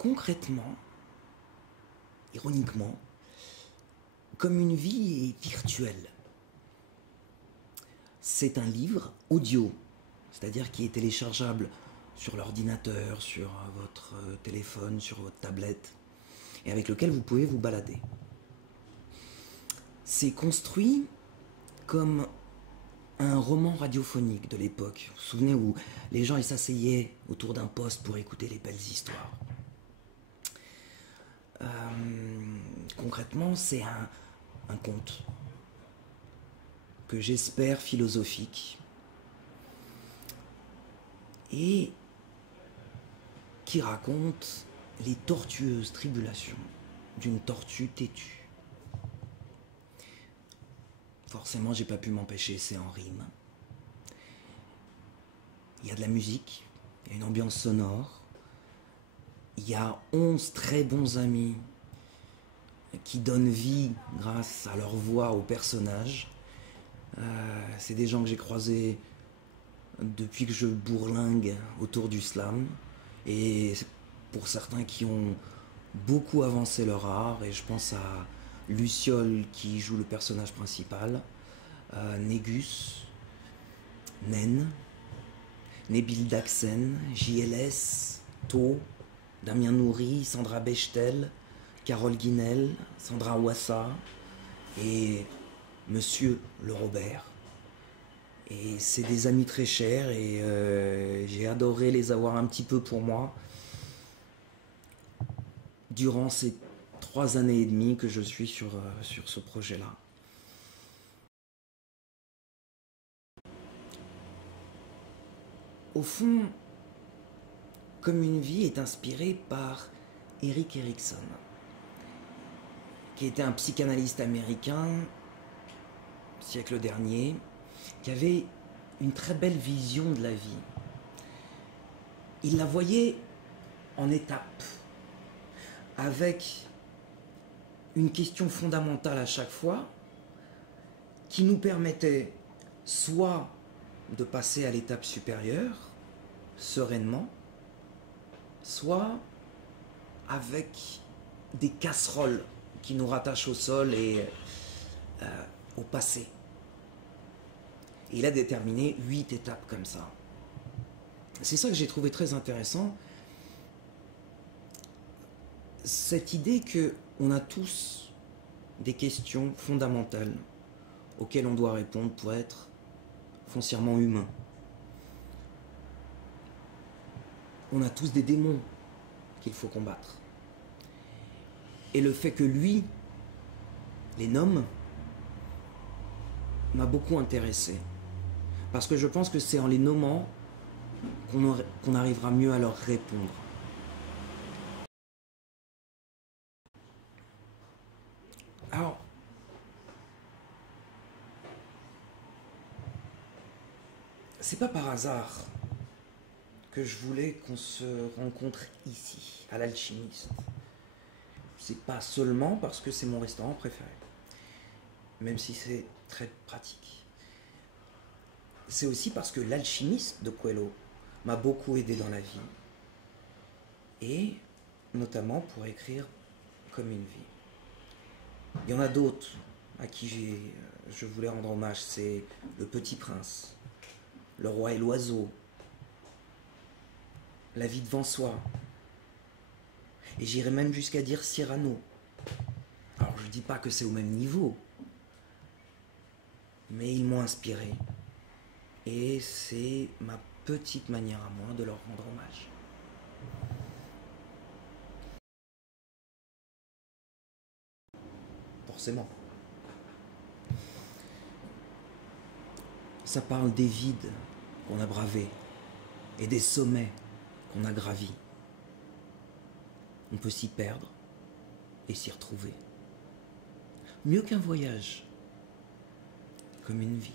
concrètement, ironiquement, comme une vie virtuelle. C'est un livre audio, c'est-à-dire qui est téléchargeable sur l'ordinateur, sur votre téléphone, sur votre tablette, et avec lequel vous pouvez vous balader. C'est construit comme un roman radiophonique de l'époque. Vous vous souvenez où les gens s'asseyaient autour d'un poste pour écouter les belles histoires. Concrètement, c'est un conte que j'espère philosophique et qui raconte les tortueuses tribulations d'une tortue têtue. Forcément, j'ai pas pu m'empêcher, c'est en rime. Il y a de la musique, il y a une ambiance sonore, il y a 11 très bons amis qui donnent vie grâce à leur voix aux personnages. C'est des gens que j'ai croisés depuis que je bourlingue autour du slam, et pour certains qui ont beaucoup avancé leur art, et je pense à Luciole qui joue le personnage principal, Négus, Nen, Nabil Daxen, JLS, To, Damien Nourri, Sandra Bechtel, Carole Guinel, Sandra Ouassa et Monsieur Le Robert. Et c'est des amis très chers et j'ai adoré les avoir un petit peu pour moi durant ces 3 années et demie que je suis sur ce projet-là. Au fond, Comme une vie est inspiré par Erik Erikson, qui était un psychanalyste américain, siècle dernier, qui avait une très belle vision de la vie. Il la voyait en étapes, avec une question fondamentale à chaque fois, qui nous permettait soit de passer à l'étape supérieure, sereinement, soit avec des casseroles qui nous rattachent au sol et au passé. Et il a déterminé 8 étapes comme ça. C'est ça que j'ai trouvé très intéressant, cette idée qu'on a tous des questions fondamentales auxquelles on doit répondre pour être foncièrement humain. On a tous des démons qu'il faut combattre. Et le fait que lui les nomme m'a beaucoup intéressé. Parce que je pense que c'est en les nommant qu'on arrivera mieux à leur répondre. Alors, c'est pas par hasard que je voulais qu'on se rencontre ici, à l'Alchimiste. C'est pas seulement parce que c'est mon restaurant préféré, même si c'est très pratique. C'est aussi parce que l'Alchimiste de Coelho m'a beaucoup aidé dans la vie, et notamment pour écrire Comme une vie. Il y en a d'autres à qui je voulais rendre hommage, c'est Le Petit Prince, Le Roi et l'Oiseau, La vie devant soi, et j'irais même jusqu'à dire Cyrano. Alors je ne dis pas que c'est au même niveau, mais ils m'ont inspiré, et c'est ma petite manière à moi de leur rendre hommage. Forcément. Ça parle des vides qu'on a bravés et des sommets qu'on a gravis. On peut s'y perdre et s'y retrouver. Mieux qu'un voyage, comme une vie.